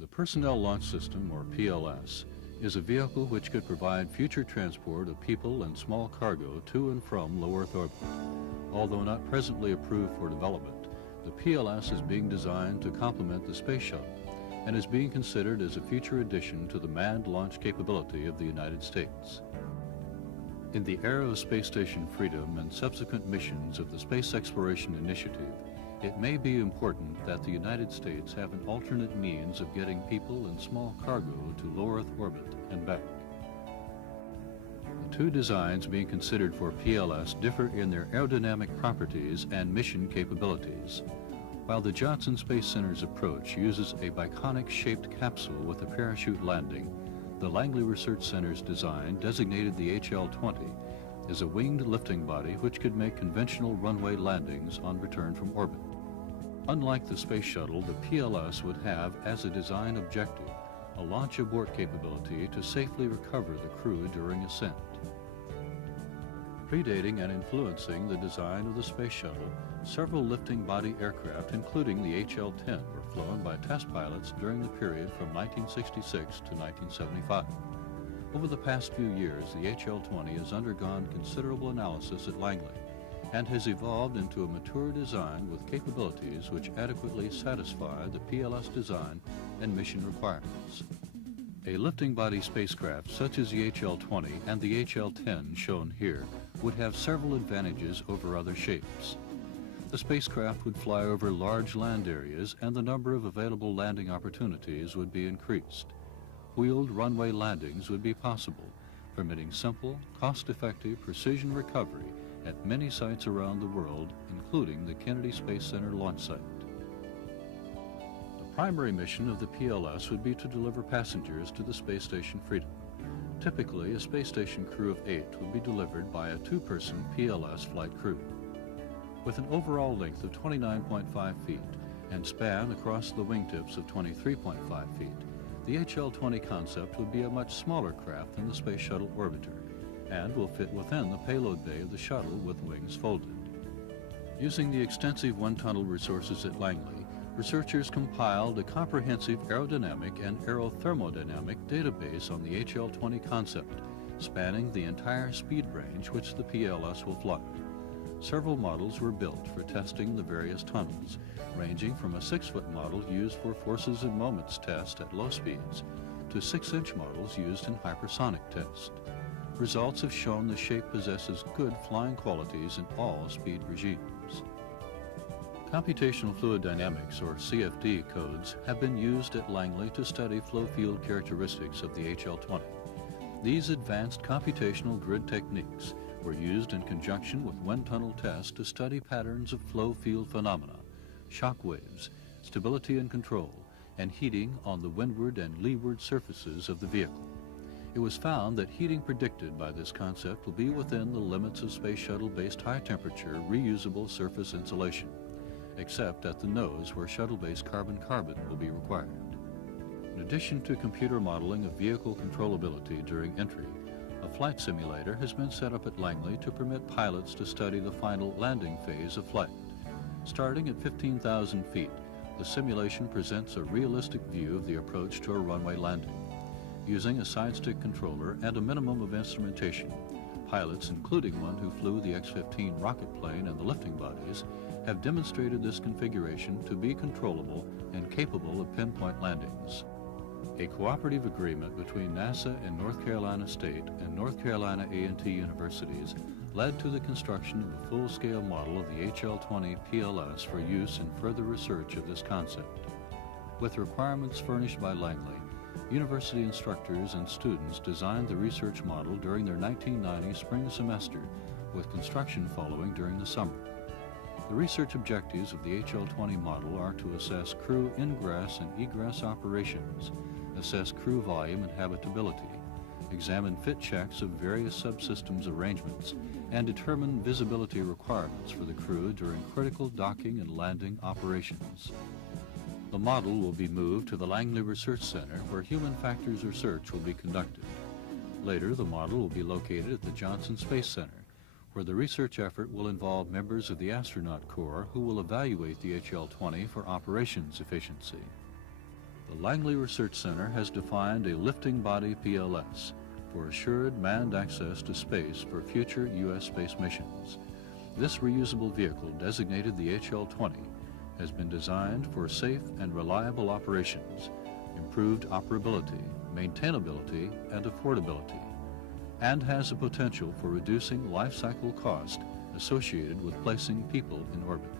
The Personnel Launch System, or PLS, is a vehicle which could provide future transport of people and small cargo to and from low Earth orbit. Although not presently approved for development, the PLS is being designed to complement the Space Shuttle and is being considered as a future addition to the manned launch capability of the United States. In the era of Space Station Freedom and subsequent missions of the Space Exploration Initiative, it may be important that the United States have an alternate means of getting people and small cargo to low Earth orbit and back. The two designs being considered for PLS differ in their aerodynamic properties and mission capabilities. While the Johnson Space Center's approach uses a biconic-shaped capsule with a parachute landing, the Langley Research Center's design, designated the HL-20, is a winged lifting body which could make conventional runway landings on return from orbit. Unlike the Space Shuttle, the PLS would have as a design objective a launch abort capability to safely recover the crew during ascent. Predating and influencing the design of the Space Shuttle, several lifting body aircraft, including the HL-10, were flown by test pilots during the period from 1966 to 1975. Over the past few years, the HL-20 has undergone considerable analysis at Langley and has evolved into a mature design with capabilities which adequately satisfy the PLS design and mission requirements. A lifting body spacecraft such as the HL-20 and the HL-10 shown here would have several advantages over other shapes. The spacecraft would fly over large land areas and the number of available landing opportunities would be increased. Wheeled runway landings would be possible, permitting simple, cost-effective precision recovery at many sites around the world, including the Kennedy Space Center launch site. The primary mission of the PLS would be to deliver passengers to the Space Station Freedom. Typically, a space station crew of 8 would be delivered by a two-person PLS flight crew. With an overall length of 29.5 feet and span across the wingtips of 23.5 feet, the HL-20 concept would be a much smaller craft than the Space Shuttle Orbiter and will fit within the payload bay of the shuttle with wings folded. Using the extensive one-tunnel resources at Langley, researchers compiled a comprehensive aerodynamic and aerothermodynamic database on the HL-20 concept, spanning the entire speed range which the PLS will fly. Several models were built for testing the various tunnels, ranging from a 6-foot model used for forces and moments test at low speeds to 6-inch models used in hypersonic test. Results have shown the shape possesses good flying qualities in all speed regimes. Computational fluid dynamics, or CFD, codes have been used at Langley to study flow field characteristics of the HL-20. These advanced computational grid techniques were used in conjunction with wind tunnel tests to study patterns of flow field phenomena, shock waves, stability and control, and heating on the windward and leeward surfaces of the vehicle. It was found that heating predicted by this concept will be within the limits of Space Shuttle-based high-temperature reusable surface insulation, except at the nose where shuttle-based carbon-carbon will be required. In addition to computer modeling of vehicle controllability during entry, a flight simulator has been set up at Langley to permit pilots to study the final landing phase of flight. Starting at 15,000 feet, the simulation presents a realistic view of the approach to a runway landing. Using a side-stick controller and a minimum of instrumentation, pilots, including one who flew the X-15 rocket plane and the lifting bodies, have demonstrated this configuration to be controllable and capable of pinpoint landings. A cooperative agreement between NASA and North Carolina State and North Carolina A&T universities led to the construction of a full-scale model of the HL-20 PLS for use in further research of this concept. With requirements furnished by Langley, university instructors and students designed the research model during their 1990 spring semester, with construction following during the summer. The research objectives of the HL-20 model are to assess crew ingress and egress operations, assess crew volume and habitability, examine fit checks of various subsystems arrangements, and determine visibility requirements for the crew during critical docking and landing operations. The model will be moved to the Langley Research Center, where human factors research will be conducted. Later, the model will be located at the Johnson Space Center, where the research effort will involve members of the astronaut corps who will evaluate the HL-20 for operations efficiency. The Langley Research Center has defined a lifting body PLS for assured manned access to space for future U.S. space missions. This reusable vehicle, designated the HL-20, has been designed for safe and reliable operations, improved operability, maintainability, and affordability, and has the potential for reducing life cycle cost associated with placing people in orbit.